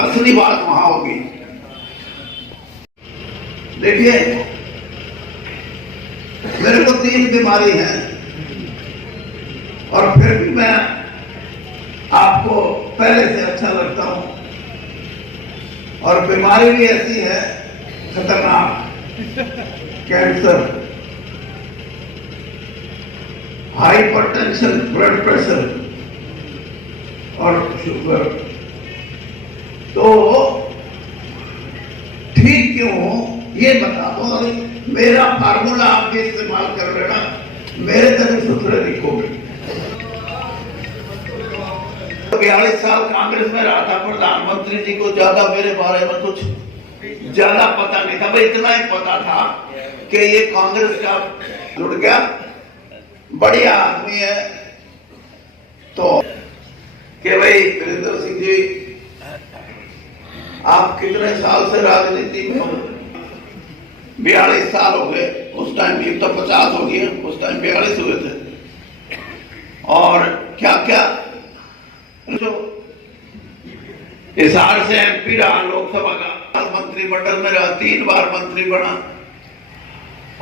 असली बात वहां होगी। देखिए, मेरे को 3 बीमारी है और फिर भी मैं आपको पहले से अच्छा लगता हूं। और बीमारी भी ऐसी है खतरनाक, कैंसर, हाइपरटेंशन, ब्लड प्रेशर और शुगर। तो ठीक क्यों हो ये बता दो। मेरा फार्मूला आप भी इस्तेमाल कर लेना, मेरे तरह सुथरे दिखोगे। 42 साल कांग्रेस में रहा था, प्रधानमंत्री जी को ज्यादा मेरे बारे में कुछ ज्यादा पता नहीं था। भाई इतना ही पता था कि ये कांग्रेस का जुड़ गया, बढ़िया आदमी है। तो कि भाई वीरेंद्र सिंह जी, आप कितने साल से राजनीति में हो? 42 साल हो गए। उस टाइम ये तो 50 हो गए, उस टाइम 42 हुए थे। और क्या क्या जो हिसार से एमपी रहा, लोकसभा का मंत्रिमंडल में रहा, 3 बार मंत्री बना।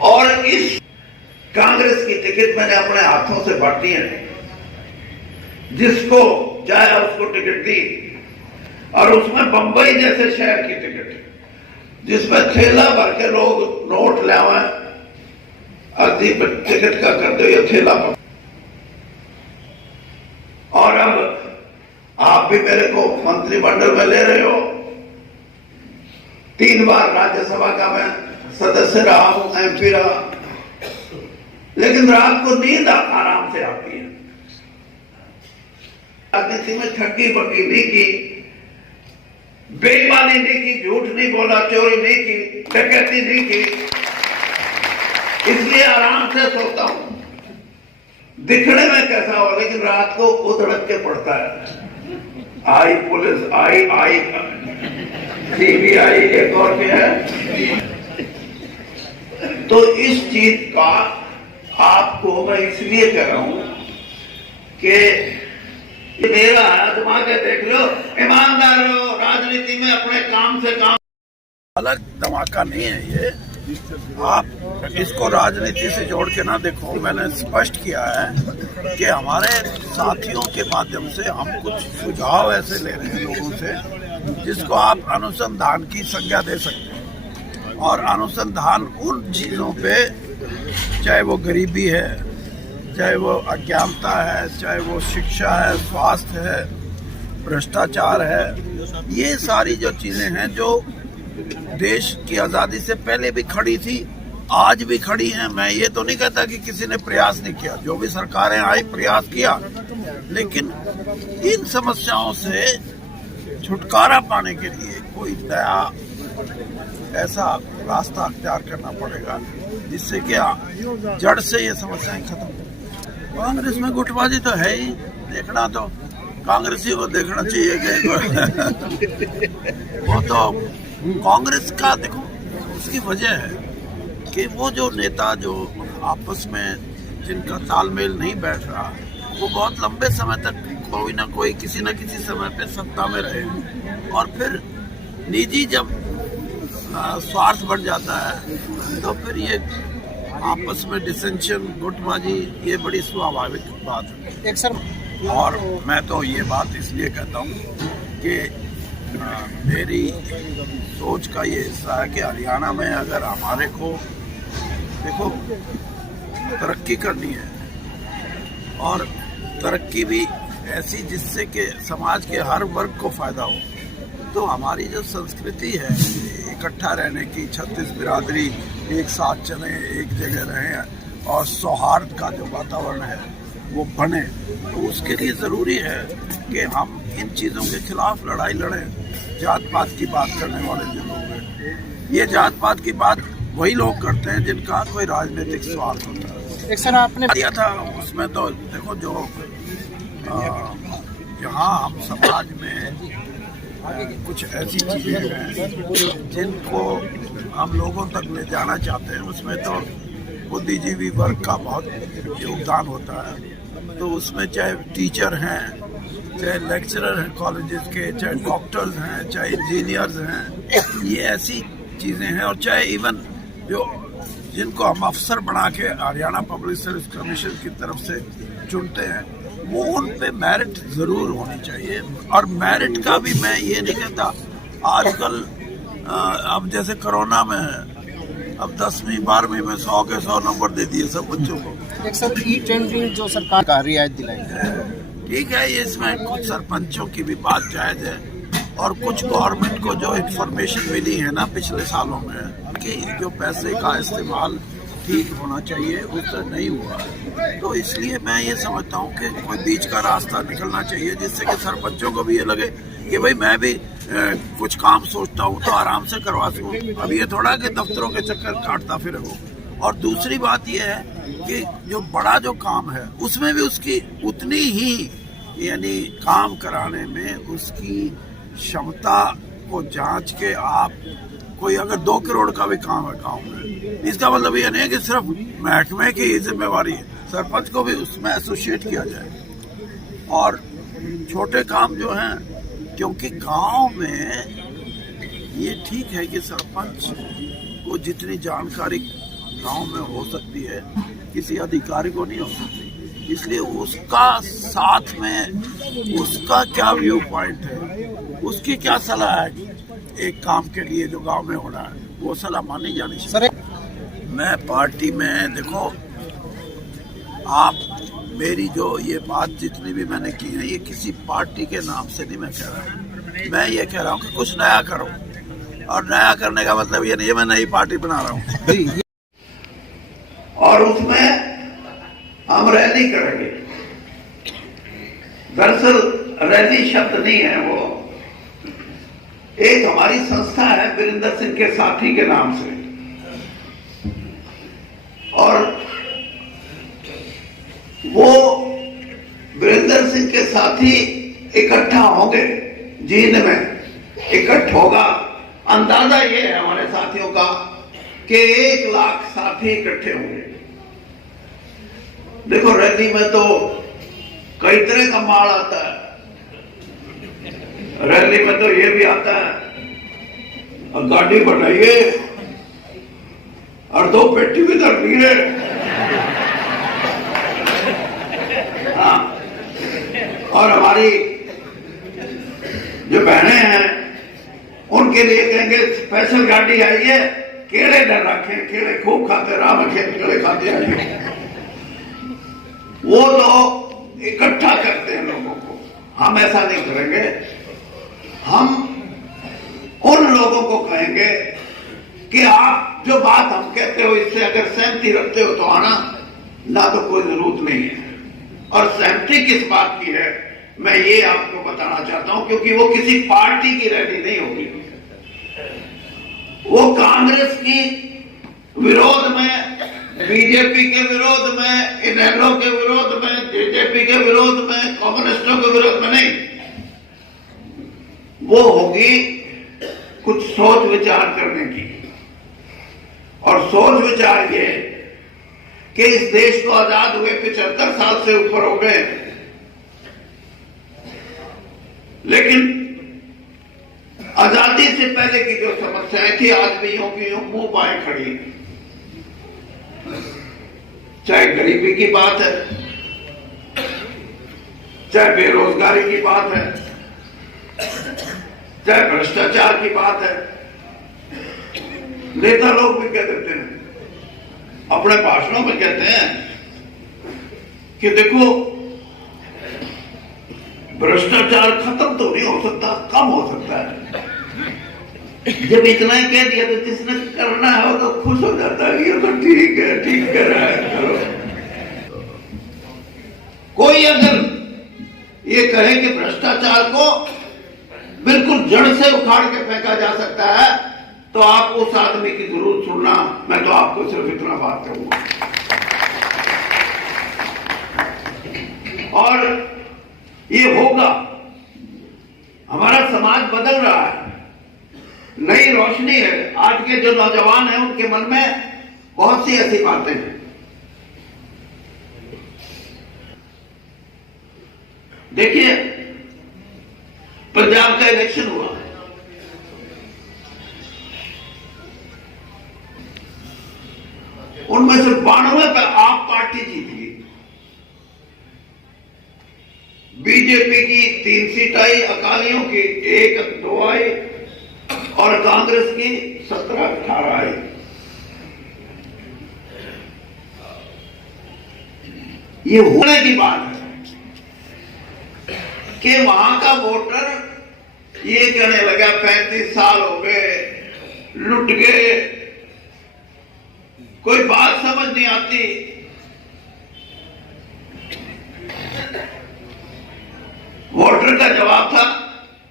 और इस कांग्रेस की टिकट मैंने अपने हाथों से बांटी है, जिसको चाहे उसको टिकट दी। और उसमें बंबई जैसे शहर की टिकट, जिसमें थैला भर के लोग नोट ले आए, आधी टिकट का कर दो ये थैला भर। और अब आप भी मेरे को मंत्रिमंडल में ले रहे हो। 3 बार राज्यसभा का मैं सदस्य रहा हूं, एमपी रहा। लेकिन रात को नींद आराम से आती है। राजनीति में ठगी बगी नहीं की, बेईमानी नहीं की, झूठ नहीं बोला, चोरी नहीं की, डकैती नहीं की। इसलिए आराम से सोता हूं। दिखने में कैसा हो, लेकिन रात को उधड़क के पड़ता है। आई पुलिस, आई सीबीआई, एक और क्या है। तो इस चीज का आपको मैं इसलिए कह रहा हूं कि मेरा दिमाग है, देख लो, ईमानदार रहो राजनीति में, अपने काम से काम। अलग धमाका नहीं है ये, आप इसको राजनीति से जोड़ के ना देखो। मैंने स्पष्ट किया है कि हमारे साथियों के माध्यम से हम कुछ सुझाव ऐसे ले रहे हैं लोगों से, जिसको आप अनुसंधान की संज्ञा दे सकते हैं। और अनुसंधान उन चीजों पे, चाहे वो गरीबी है, चाहे वो अज्ञानता है, चाहे वो शिक्षा है, स्वास्थ्य है, भ्रष्टाचार है, ये सारी जो चीजें हैं जो देश की आजादी से पहले भी खड़ी थी, आज भी खड़ी हैं। मैं ये तो नहीं कहता कि किसी ने प्रयास नहीं किया, जो भी सरकारें आई प्रयास किया, लेकिन इन समस्याओं से छुटकारा पाने के लिए कोई नया ऐसा रास्ता अख्तियार करना पड़ेगा, जिससे कि जड़ से ये समस्याएं खत्म हो। कांग्रेस में गुटबाजी तो है ही, देखना तो कांग्रेसी को देखना चाहिए कि वो तो कांग्रेस का, देखो उसकी वजह है कि वो जो नेता जो आपस में जिनका तालमेल नहीं बैठ रहा, वो बहुत लंबे समय तक कोई ना कोई किसी न किसी समय पे सत्ता में रहे, और फिर निजी जब स्वार्थ बढ़ जाता है तो फिर ये आपस में डिसेंशन, गुटबाजी, ये बड़ी स्वाभाविक बात है। और मैं तो ये बात इसलिए कहता हूँ कि मेरी सोच का ये हिस्सा है कि हरियाणा में अगर हमारे को देखो तरक्की करनी है, और तरक्की भी ऐसी जिससे कि समाज के हर वर्ग को फायदा हो, तो हमारी जो संस्कृति है इकट्ठा रहने की, 36 बिरादरी एक साथ चलें, एक जगह रहें, और सौहार्द का जो वातावरण है वो बने, तो उसके लिए ज़रूरी है कि हम इन चीज़ों के खिलाफ लड़ाई लड़ें। जात पात की बात करने वाले जो लोग हैं, ये जात पात की बात वही लोग करते हैं जिनका कोई राजनीतिक स्वार्थ होता है। एक सर आपने दिया था उसमें, तो देखो जो यहाँ हम समाज में कुछ ऐसी चीजें हैं जिनको हम लोगों तक ले जाना चाहते हैं, उसमें तो बुद्धिजीवी वर्ग का बहुत योगदान होता है। तो उसमें चाहे टीचर हैं, चाहे लेक्चरर हैं कॉलेजेस के, चाहे डॉक्टर्स हैं, चाहे इंजीनियर्स हैं, ये ऐसी चीज़ें हैं। और चाहे इवन जो जिनको हम अफसर बना के हरियाणा पब्लिक सर्विस कमीशन की तरफ से चुनते हैं, वो उन पे मेरिट ज़रूर होनी चाहिए। और मेरिट का भी मैं ये नहीं कहता, आजकल अब जैसे कोरोना में है, अब 10वीं 12वीं में 100 के 100 नंबर दे दिए सब बच्चों को। एक सर ई-टेंडरिंग जो सरकार का रियायत दिलाई है, ठीक है, ये इसमें कुछ सरपंचों की भी बात जायज़ है और कुछ गवर्नमेंट को जो इन्फॉर्मेशन मिली है ना पिछले सालों में कि जो पैसे का इस्तेमाल ठीक होना चाहिए उससे नहीं हुआ, तो इसलिए मैं ये समझता हूँ कि कोई बीच का रास्ता निकलना चाहिए जिससे कि सरपंचों को भी ये लगे कि भाई मैं भी कुछ काम सोचता हूँ तो आराम से करवा सकूँ। अब ये थोड़ा कि दफ्तरों के चक्कर काटता फिरे वो। और दूसरी बात यह है कि जो बड़ा जो काम है उसमें भी उसकी उतनी ही यानी काम कराने में उसकी क्षमता को जांच के आप कोई अगर 2 करोड़ का भी काम है गाँव में, इसका मतलब ये नहीं है कि सिर्फ महकमे की जिम्मेवारी है, सरपंच को भी उसमें एसोसिएट किया जाए। और छोटे काम जो हैं, क्योंकि गांव में ये ठीक है कि सरपंच को जितनी जानकारी गांव में हो सकती है किसी अधिकारी को नहीं हो सकती, इसलिए उसका साथ में उसका क्या व्यू पॉइंट है, उसकी क्या सलाह है एक काम के लिए जो गांव में होना है, वो सलाह मानी जानी चाहिए। मैं पार्टी में देखो, आप मेरी जो ये बात जितनी भी मैंने की है ये किसी पार्टी के नाम से नहीं मैं कह रहा हूँ, मैं ये कह रहा हूँ कि कुछ नया करो। और नया करने का मतलब ये नहीं है मैं नई पार्टी बना रहा हूँ। और उसमें हम रैली करेंगे। दरअसल रैली शब्द नहीं है, वो एक हमारी संस्था है वीरेंद्र सिंह के साथी के नाम से, और वो वीरेंद्र सिंह के साथी इकट्ठा होंगे, जींद में इकट्ठ होगा। अंदाजा ये है हमारे साथियों का कि 1 लाख साथी इकट्ठे होंगे। देखो रैली में तो कई तरह का माल आता है, रैली में तो ये भी आता है और गाड़ी बनाइए और 2 पेटी भी धर लिए। हाँ, और हमारी जो बहनें हैं उनके लिए कहेंगे स्पेशल गाड़ी आई है, केले न रखे, केले खूब खाते, राम केले खाते आइए। वो तो इकट्ठा करते हैं लोगों को, हम ऐसा नहीं करेंगे। हम उन लोगों को कहेंगे कि आप जो बात हम कहते हो इससे अगर सहमति रखते हो तो आना, ना तो कोई जरूरत नहीं है। और सहमति किस बात की है मैं ये आपको बताना चाहता हूं, क्योंकि वो किसी पार्टी की रैली नहीं होगी, वो कांग्रेस की विरोध में, बीजेपी के विरोध में, इनेलो के विरोध में, जेजेपी के विरोध में, कम्युनिस्टों के विरोध में नहीं, वो होगी कुछ सोच विचार करने की। और सोच विचार ये कि इस देश को आजाद हुए 75 साल से ऊपर हो गए, लेकिन आजादी से पहले की जो समस्याएं थी आज भी यूं की यूं मुंह बाएं खड़ी। चाहे गरीबी की बात है, चाहे बेरोजगारी की बात है, चाहे भ्रष्टाचार की बात है। नेता लोग भी कह देते हैं, अपने भाषणों में कहते हैं कि देखो भ्रष्टाचार खत्म तो नहीं हो सकता, कम हो सकता है। जब इतना ही कह दिया तो जिसने करना है वो तो खुश हो जाता है, ये तो ठीक है, ठीक कर रहा है, करो। कोई अगर ये कहे कि भ्रष्टाचार को बिल्कुल जड़ से उखाड़ के फेंका जा सकता है तो आप उस आदमी की जरूर सुनना। मैं तो आपको सिर्फ इतना बात कहूंगा। और ये होगा, हमारा समाज बदल रहा है, नई रोशनी है। आज के जो नौजवान हैं उनके मन में बहुत सी ऐसी बातें हैं। देखिए पंजाब का इलेक्शन हुआ, उनमें से 92 पे आप पार्टी जीत गई। बीजेपी की 3 सीट आई, अकालियों की 1-2 आई और कांग्रेस की 17-18 आई। ये होने की बात है कि वहां का वोटर ये कहने लगा 35 साल हो गए, लुट गए, कोई बात समझ नहीं आती। वोटर का जवाब था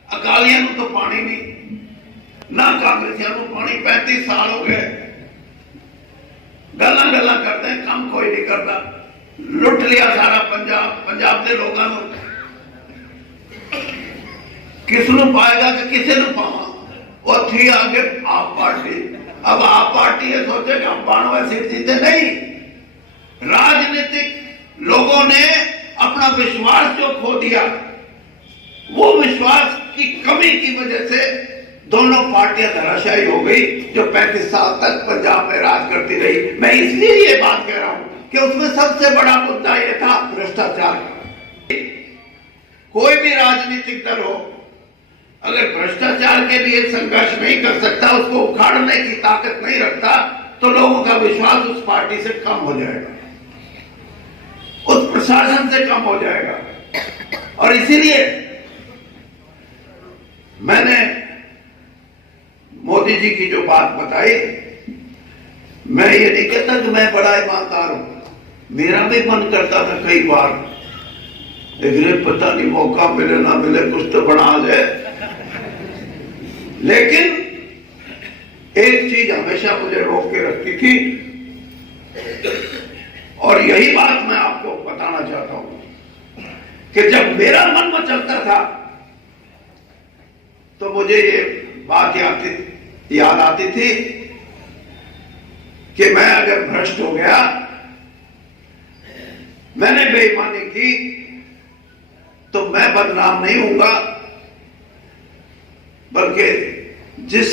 अकालियों को तो पानी नहीं, ना कांग्रेसियों को पानी, 35 साल हो गए, गल्ला गल्ला करते हैं, काम कोई नहीं करता, लुट लिया सारा पंजाब, पंजाब के लोगों ने किसनू पाएगा कि किसे न पावा, वो थी आगे आप पार्टी। अब आप पार्टी ये सोचे कि हम 92 सीट जीते, नहीं। राजनीतिक लोगों ने अपना विश्वास जो खो दिया, वो विश्वास की कमी की वजह से दोनों पार्टियां धराशायी हो गई जो 35 साल तक पंजाब में राज करती रही। मैं इसलिए ये बात कह रहा हूं कि उसमें सबसे बड़ा मुद्दा यह था भ्रष्टाचार। कोई भी राजनीतिक दल हो, अगर भ्रष्टाचार के लिए संघर्ष नहीं कर सकता, उसको उखाड़ने की ताकत नहीं रखता, तो लोगों का विश्वास उस पार्टी से कम हो जाएगा, उस प्रशासन से कम हो जाएगा। और इसीलिए मैंने मोदी जी की जो बात बताई, मैं ये नहीं कहता कि मैं बड़ा ईमानदार हूं, मेरा भी मन करता था कई बार, लेकिन पता नहीं मौका मिले ना मिले कुछ तो बना जाए। लेकिन एक चीज हमेशा मुझे रोक के रखती थी, और यही बात मैं आपको बताना चाहता हूं कि जब मेरा मन मचलता था तो मुझे ये बात याद आती थी कि मैं अगर भ्रष्ट हो गया, मैंने बेईमानी की, तो मैं बदनाम नहीं होऊंगा, बल्कि जिस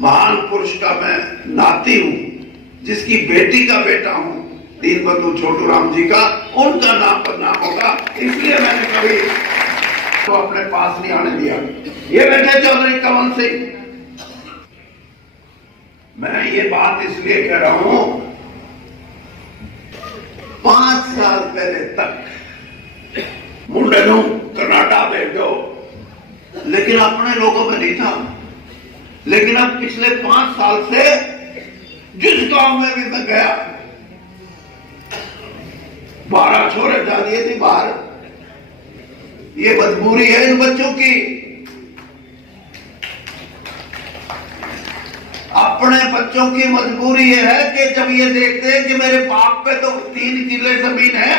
महान पुरुष का मैं नाती हूं, जिसकी बेटी का बेटा हूं, दीनबंधु छोटू राम जी का, उनका नाम बदनाम होगा। इसलिए मैंने कभी तो अपने पास नहीं आने दिया। ये बैठे चौधरी कमल सिंह, मैं ये बात इसलिए कह रहा हूं, 5 साल पहले तक मुंडनों कनाडा भेज दो, लेकिन अपने लोगों में नहीं था। लेकिन अब पिछले 5 साल से जिस गांव में भी मैं गया, 12 छोरे डाल दिए थे बाहर। ये मजबूरी है इन बच्चों की, अपने बच्चों की मजबूरी ये है कि जब ये देखते हैं कि मेरे बाप पे तो 3 किले जमीन है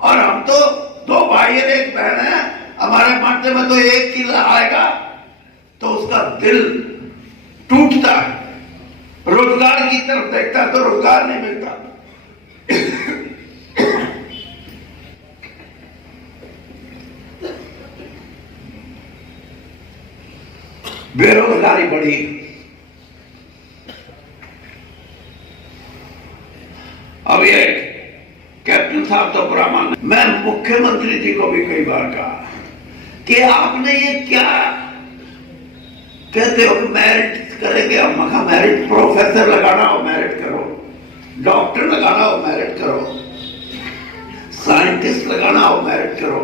और हम तो 2 भाई और 1 बहन है, हमारे माथे में तो 1 किला आएगा, तो उसका दिल टूटता है। रोजगार की तरफ देखता है तो रोजगार नहीं मिलता। बेरोजगारी बढ़ी, अब ये कैप्टन साहब तो बुरा मान, मैं मुख्यमंत्री जी को भी कई बार कहा कि आपने ये क्या कहते हो मेरिट करेंगे, अब मखा मेरिट, प्रोफेसर लगाना हो मेरिट करो, डॉक्टर लगाना हो मेरिट करो, साइंटिस्ट लगाना हो मेरिट करो,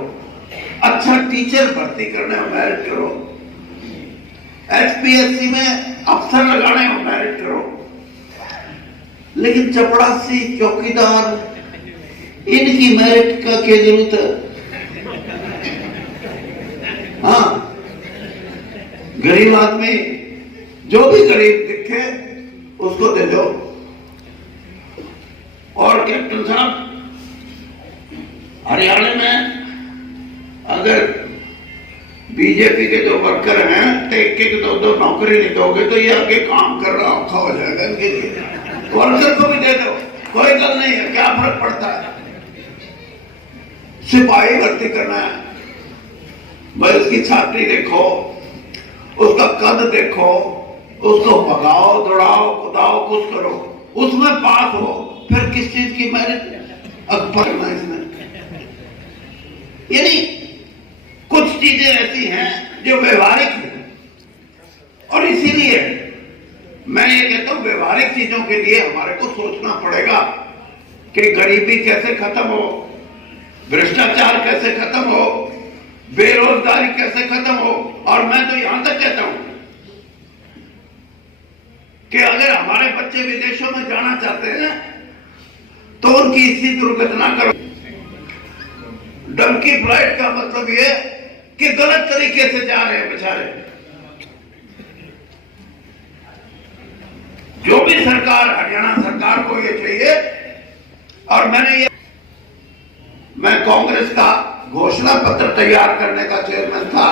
अच्छा टीचर भर्ती करने हो मेरिट करो, HPSC में अफसर लगाने हो मेरिट करो, लेकिन चपड़ासी चौकीदार इनकी मेरिट का क्या जरूरत है? हाँ, गरीब आदमी जो भी गरीब दिखे उसको दे दो। और कैप्टन साहब, हरियाणा में अगर बीजेपी के जो वर्कर हैं, तो 1-1 2-2 नौकरी नहीं दोगे तो ये आगे काम करना औखा हो जाएगा इनके लिए। वर्कर को भी दे दो, कोई गल नहीं है, क्या फर्क पड़ता है। सिपाही भर्ती करना है, भाई उसकी छाती देखो, उसका कद देखो, उसको भगाओ, दौड़ाओ, कुदाओ, कुछ करो, उसमें पास हो, फिर किस चीज की मेरिट अकबर में इसमें। यानी कुछ चीजें ऐसी हैं जो व्यवहारिक हैं, और इसीलिए मैं ये कहता हूं व्यवहारिक चीजों के लिए हमारे को सोचना पड़ेगा कि गरीबी कैसे खत्म हो, भ्रष्टाचार कैसे खत्म हो, बेरोजगारी कैसे खत्म हो। और मैं तो यहां तक कहता हूं कि अगर हमारे बच्चे विदेशों में जाना चाहते हैं तो उनकी इसी दुर्घटना करो। डंकी फ्लाइट का मतलब ये कि गलत तरीके से जा रहे हैं बेचारे। जो भी सरकार, हरियाणा सरकार को ये चाहिए, और मैं कांग्रेस का घोषणा पत्र तैयार करने का चेयरमैन था,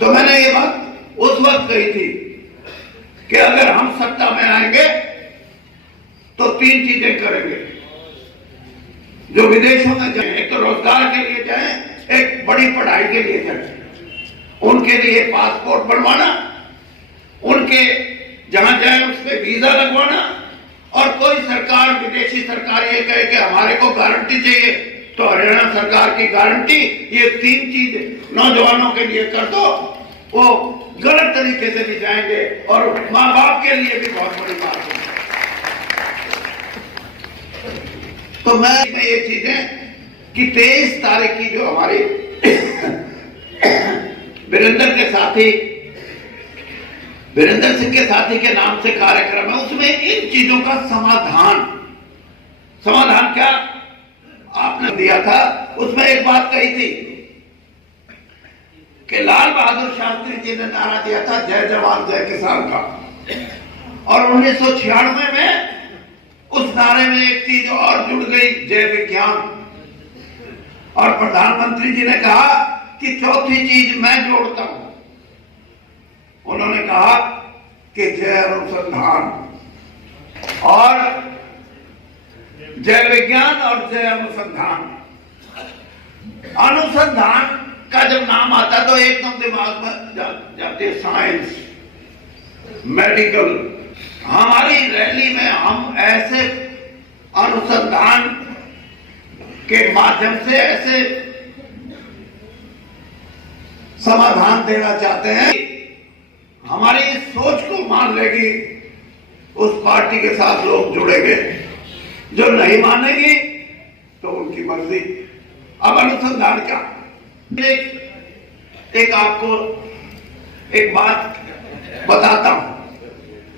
तो मैंने ये बात उस वक्त कही थी कि अगर हम सत्ता में आएंगे तो 3 चीजें करेंगे। जो विदेशों में जाए, एक तो रोजगार के लिए जाए, एक बड़ी पढ़ाई के लिए जाए, उनके लिए पासपोर्ट बनवाना, उनके जहां जाए उस पर वीजा लगवाना, और कोई सरकार, विदेशी सरकार ये कहे कि हमारे को गारंटी चाहिए, तो हरियाणा सरकार की गारंटी, ये 3 चीज नौजवानों के लिए कर दो, वो गलत तरीके से भी जाएंगे, और मां बाप के लिए भी बहुत बड़ी बात है। तो मैं ये चीजें कि 23 तारीख की जो हमारी वीरेंद्र सिंह के साथी के नाम से कार्यक्रम है, उसमें इन चीजों का समाधान क्या आपने दिया था। उसमें एक बात कही थी कि लाल बहादुर शास्त्री जी ने नारा दिया था जय जवान जय किसान का, और 1996 में उस नारे में एक चीज और जुड़ गई, जय विज्ञान। और प्रधानमंत्री जी ने कहा कि चौथी चीज मैं जोड़ता हूं, उन्होंने कहा कि जय अनुसंधान, और जय विज्ञान और जय अनुसंधान। अनुसंधान का जब नाम आता तो एकदम दिमाग में जाती है साइंस, मेडिकल। हमारी रैली में हम ऐसे अनुसंधान के माध्यम से ऐसे समाधान देना चाहते हैं, हमारी इस सोच को मान लेगी उस पार्टी के साथ लोग जुड़ेंगे, जो नहीं मानेगी तो उनकी मर्जी। अब अनुसंधान क्या, एक आपको एक बात बताता हूं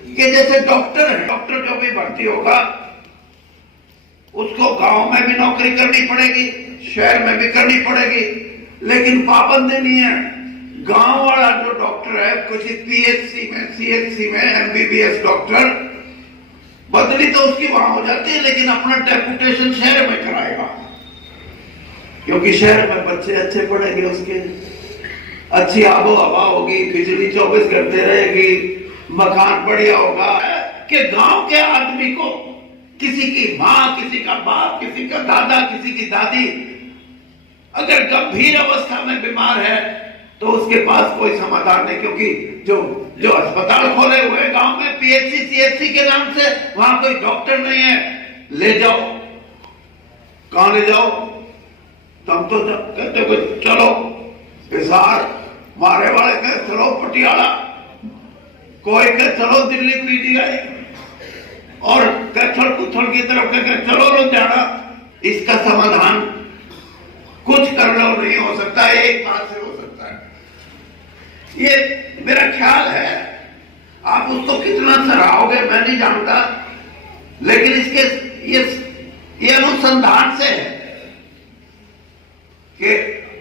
कि जैसे डॉक्टर है, डॉक्टर जो भी भर्ती होगा उसको गांव में भी नौकरी करनी पड़ेगी, शहर में भी करनी पड़ेगी, लेकिन पाबंदी नहीं है। गांव वाला जो डॉक्टर है, किसी पीएचसी में, सीएचसी में एमबीबीएस डॉक्टर, बदली तो उसकी वहां हो जाती है, लेकिन अपना डेपुटेशन शहर में कराएगा, क्योंकि शहर में बच्चे अच्छे पढ़ेंगे, उसके अच्छी आबो हवा होगी, बिजली 24 घंटे रहेगी, मकान बढ़िया होगा। कि गांव के आदमी को किसी की माँ, किसी का बाप, किसी का दादा, किसी की दादी अगर गंभीर अवस्था में बीमार है तो उसके पास कोई समाधान नहीं, क्योंकि जो अस्पताल खोले हुए गांव में पीएचसी सीएचसी के नाम से, वहां कोई डॉक्टर नहीं है। ले जाओ, कहां ले जाओ? तुम तो कहते चलो हिसार, मारे वाले कहे चलो पटियाला, कोई कहे चलो दिल्ली पीजीआई, और कथल कुथल की तरफ कहे चलो लुधियाना। इसका समाधान कुछ कर लो नहीं हो सकता, एक बात से हो सकता है। ये मेरा ख्याल है, आप उसको कितना सराहोगे मैं नहीं जानता, लेकिन इसके ये अनुसंधान से है कि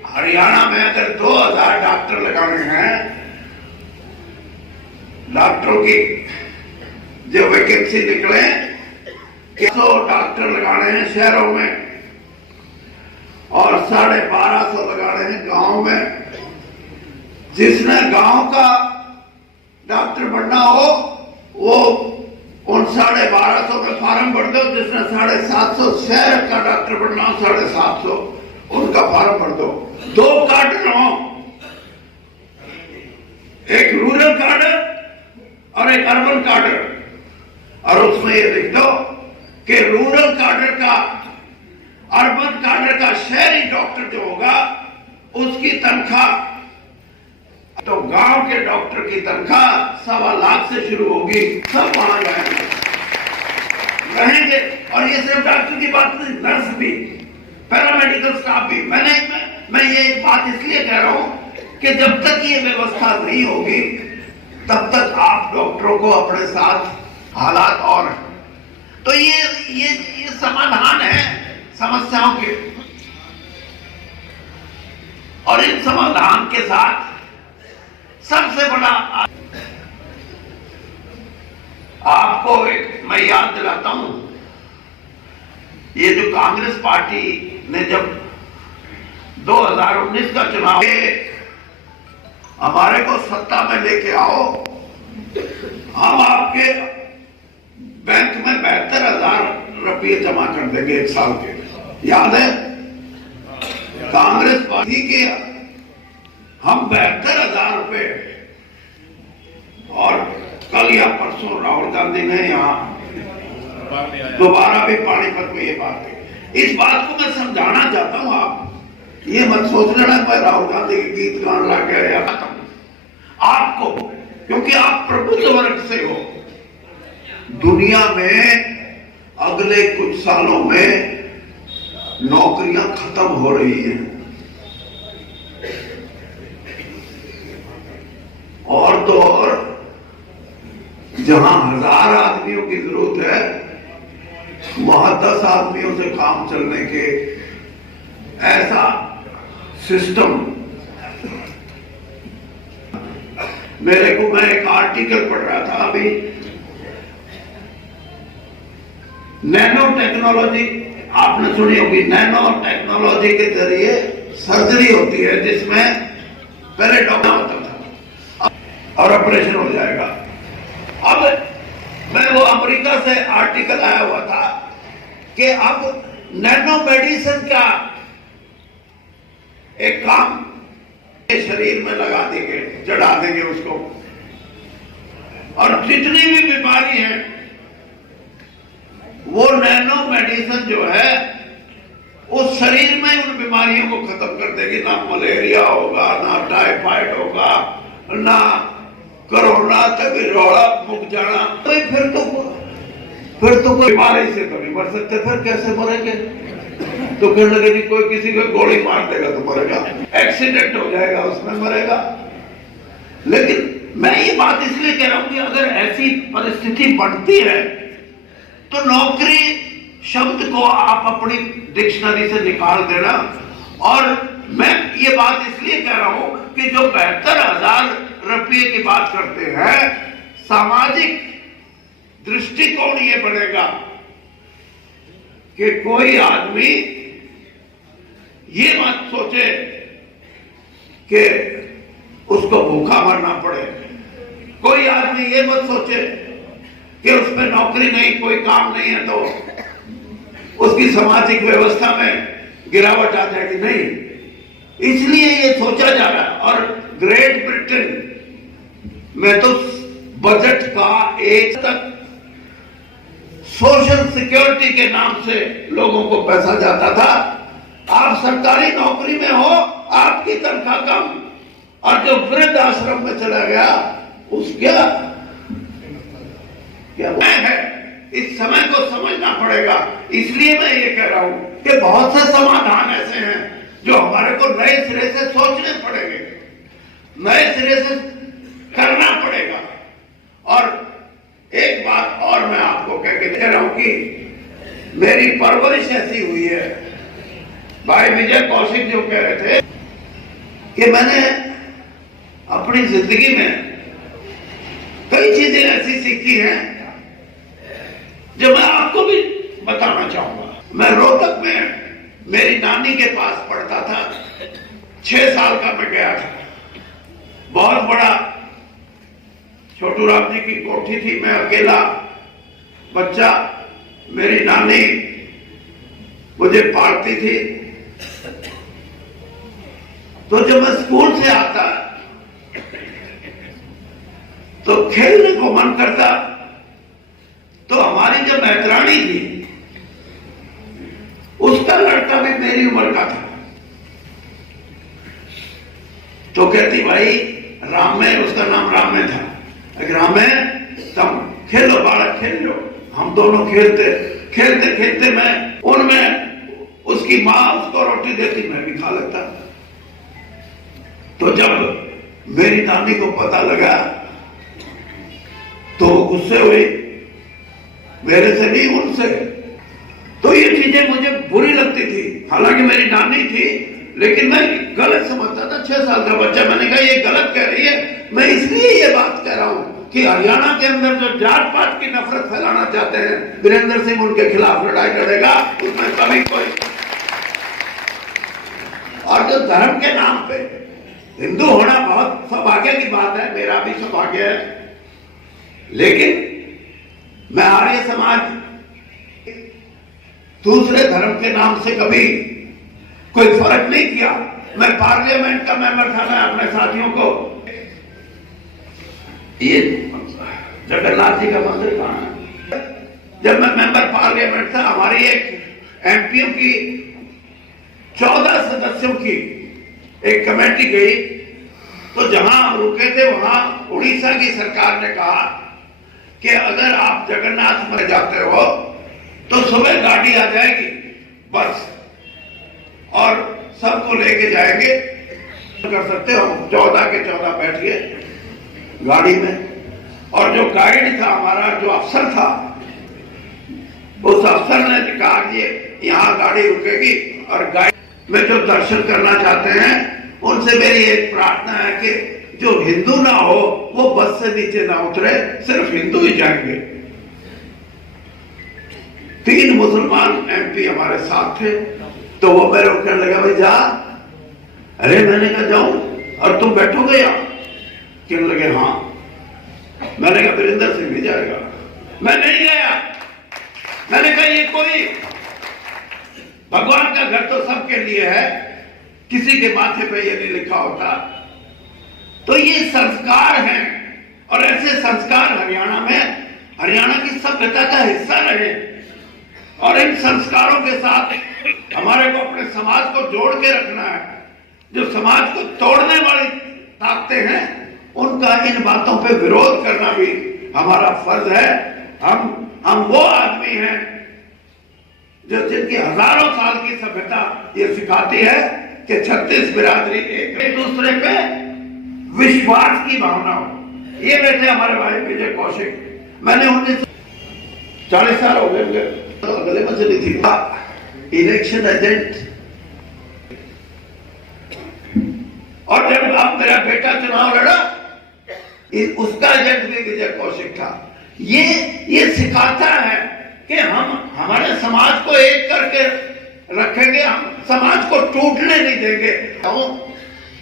हरियाणा में अगर 2000 डॉक्टर लगाने हैं, डॉक्टरों की जो वैकेंसी निकले, 100 डॉक्टर लगाने हैं शहरों में और 1250 लगाने हैं गांव में। जिसने गांव का डॉक्टर बनना हो वो उन 1250 में फार्म भर दो, जिसने 750 शहर का डॉक्टर बनना हो 750, उनका फॉर्म भर दो। 2 कार्डर हो, एक रूरल कार्डर और एक अर्बन कार्डर, और उसमें ये लिख दो कि रूरल कार्डर का, अर्बन कार्डर का शहरी डॉक्टर जो होगा उसकी तनख्वाह, तो गांव के डॉक्टर की तनख्वाह 1.25 लाख से शुरू होगी। सब वहां रहेंगे। और ये सिर्फ डॉक्टर की बात नहीं, नर्स भी, पैरामेडिकल स्टाफ भी। मैं ये एक बात इसलिए कह रहा हूं कि जब तक ये व्यवस्था नहीं होगी तब तक आप डॉक्टरों को अपने साथ हालात और, तो ये समाधान है समस्याओं के, और इन समाधान के साथ सबसे बड़ा आपको एक मैं याद दिलाता हूं, ये जो कांग्रेस पार्टी ने जब 2019 का चुनाव हमारे को सत्ता में लेके आओ, हम आपके बैंक में 72,000 रुपये जमा कर देंगे 1 साल के। याद है? कांग्रेस पार्टी के हम 72,000 रुपये, और कल या परसों राहुल गांधी ने यहां दोबारा भी पानीपत में ये बात कही। इस बात को मैं समझाना चाहता हूं, आप ये मत सोच लेना मैं राहुल गांधी के गीत गान ला के आपको, क्योंकि आप प्रबुद्ध वर्ग से हो। दुनिया में अगले कुछ सालों में नौकरियां खत्म हो रही हैं, और तो और जहां 1000 आदमियों की जरूरत है वहां 10 आदमियों से काम चलने के ऐसा सिस्टम। मेरे को, मैं एक आर्टिकल पढ़ रहा था अभी, नैनो टेक्नोलॉजी, आपने सुनी होगी, नैनो टेक्नोलॉजी के जरिए सर्जरी होती है जिसमें पहले डॉक्टर होता था और ऑपरेशन हो जाएगा। अब मैं वो अमेरिका से आर्टिकल आया हुआ था कि अब नैनो मेडिसिन का एक काम शरीर में लगा देंगे, चढ़ा देंगे उसको, और जितनी भी बीमारी है वो नैनो मेडिसिन जो है उस शरीर में उन बीमारियों को खत्म कर देगी। ना मलेरिया होगा, ना टाइफाइड होगा, ना कोरोना तक रोड़ा मुक जाना। तो फिर तो कोई बीमारी से तो नहीं मर सकते, फिर कैसे मरेंगे? तो फिर लगे नहीं, कोई किसी को गोली मार देगा तो मरेगा, एक्सीडेंट हो जाएगा उसमें मरेगा। लेकिन मैं ये बात इसलिए कह रहा हूं कि अगर ऐसी परिस्थिति बनती है तो नौकरी शब्द को आप अपनी डिक्शनरी से निकाल देना। और मैं ये बात इसलिए कह रहा हूं कि जो 72,000 रुपये की बात करते हैं, सामाजिक दृष्टिकोण ये बनेगा कि कोई आदमी ये मत सोचे कि उसको भूखा मरना पड़े, कोई आदमी ये मत सोचे कि उसमें नौकरी नहीं, कोई काम नहीं है तो उसकी सामाजिक व्यवस्था में गिरावट आ जाएगी। नहीं, इसलिए ये सोचा जा रहा है। और ग्रेट ब्रिटेन में तो बजट का एक तक सोशल सिक्योरिटी के नाम से लोगों को पैसा जाता था। आप सरकारी नौकरी में हो, आपकी तनख्वाह कम, और जो वृद्ध आश्रम में चला गया उसका क्या है, इस समय को समझना पड़ेगा। इसलिए मैं ये कह रहा हूं कि बहुत से समाधान ऐसे हैं जो हमारे को नए सिरे से सोचने पड़ेंगे, नए सिरे से करना पड़ेगा। और एक बात और मैं आपको कह रहा हूं कि मेरी परवरिश ऐसी हुई है, भाई विजय कौशिक जो कह रहे थे कि मैंने अपनी जिंदगी में कई चीजें ऐसी सीखी हैं जो मैं आपको भी बताना चाहूंगा। मैं रोहतक में मेरी नानी के पास पढ़ता था, 6 साल का मैं गया था। बहुत बड़ा छोटू राम जी की कोठी थी, मैं अकेला बच्चा, मेरी नानी मुझे पालती थी। तो जब मैं स्कूल से आता तो खेलने को मन करता, तो हमारी जो मेहतरानी थी उसका लड़का भी मेरी उम्र का था, तो कहती भाई राम में, उसका नाम राम में था, राम में तुम खेलो बालक खेल लो। हम दोनों खेलते खेलते खेलते मैं उनमें उसकी माँ उसको रोटी देती, मैं भी खा लेता। तो जब मेरी नानी को पता लगा तो गुस्से हुई, मेरे से नहीं उनसे। तो ये चीजें मुझे बुरी लगती थी, हालांकि मेरी नानी थी, लेकिन मैं गलत समझता था। 6 साल का बच्चा, मैंने कहा ये गलत कह रही है। मैं इसलिए ये बात कह रहा हूं कि हरियाणा के अंदर जो जात पात की नफरत फैलाना चाहते हैं, वीरेंद्र सिंह उनके खिलाफ लड़ाई लड़ेगा, उसमें कभी कोई। और जो धर्म के नाम पे हिंदू होना बहुत सौभाग्य की बात है, मेरा भी सौभाग्य है, लेकिन मैं आर्य समाज दूसरे धर्म के नाम से कभी कोई फर्क नहीं किया। मैं पार्लियामेंट का मेंबर था, मैं अपने साथियों को, ये जगन्नाथ जी का मंदिर कहां है, जब मैं मेंबर पार्लियामेंट था, हमारी एक एमपीओ की 14 सदस्यों की एक कमेटी गई, तो जहां हम रुके थे वहां उड़ीसा की सरकार ने कहा कि अगर आप जगन्नाथ में जाते हो तो सुबह गाड़ी आ जाएगी बस, और सबको लेके जाएंगे, कर सकते हो। 14 के 14 बैठिए गाड़ी में, और जो गाइड था हमारा, जो अफसर था, उस अफसर ने कहा कि यहाँ गाड़ी रुकेगी, और गाइड में जो दर्शन करना चाहते हैं उनसे मेरी एक प्रार्थना है कि जो हिंदू ना हो वो बस से नीचे ना उतरे, सिर्फ हिंदू ही जाएंगे। 3 मुसलमान एमपी हमारे साथ थे, तो वो मेरे को कहने लगा भाई जा। अरे मैंने कहा जाऊं, और तुम बैठोगे यहाँ? कहने लगे हाँ। मैंने कहा वीरेंद्र सिंह भी जाएगा। मैं नहीं गया। मैंने कहा ये कोई भगवान का घर तो सबके लिए है, किसी के माथे पे ये नहीं लिखा होता। तो ये संस्कार हैं, और ऐसे संस्कार हरियाणा में, हरियाणा की सभ्यता का हिस्सा रहे, और इन संस्कारों के साथ हमारे को अपने समाज को जोड़ के रखना है। जो समाज को तोड़ने वाली ताकतें हैं, उनका इन बातों पे विरोध करना भी हमारा फर्ज है। हम वो आदमी हैं जो जिनकी हजारों साल की सभ्यता ये सिखाती है कि 36 बिरादरी एक दूसरे पे विश्वास की भावना हो। ये बैठे हमारे भाई विजय कौशिक, मैंने 40 साल हो गए, तो अगले मसले थी इलेक्शन एजेंट, और जब अब मेरा बेटा चुनाव लड़ा, उसका एजेंट भी विजय कौशिक था। ये सिखाता है कि हम हमारे समाज को एक करके रखेंगे, हम समाज को टूटने नहीं देंगे।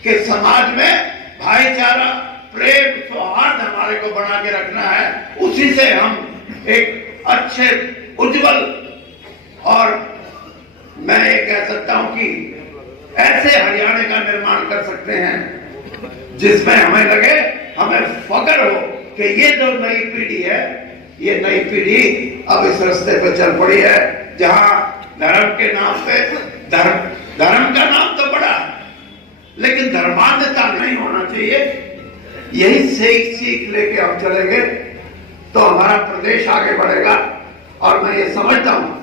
कि समाज में भाईचारा, प्रेम, सौहार्द हमारे को बना के रखना है, उसी से हम एक अच्छे, उज्जवल, और मैं ये कह सकता हूं कि ऐसे हरियाणा का निर्माण कर सकते हैं जिसमें हमें लगे, हमें फख्र हो कि ये जो नई पीढ़ी है, ये नई पीढ़ी अब इस रास्ते पे चल पड़ी है, जहां धर्म के नाम पे, धर्म का नाम तो बड़ा, लेकिन धर्मांधता नहीं होना चाहिए। यही सीख लेके हम चलेंगे तो हमारा प्रदेश आगे बढ़ेगा। और मैं ये समझता हूं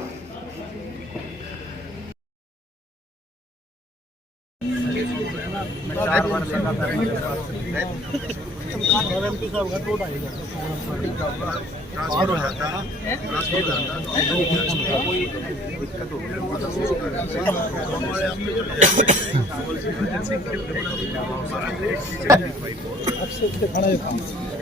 अच्छा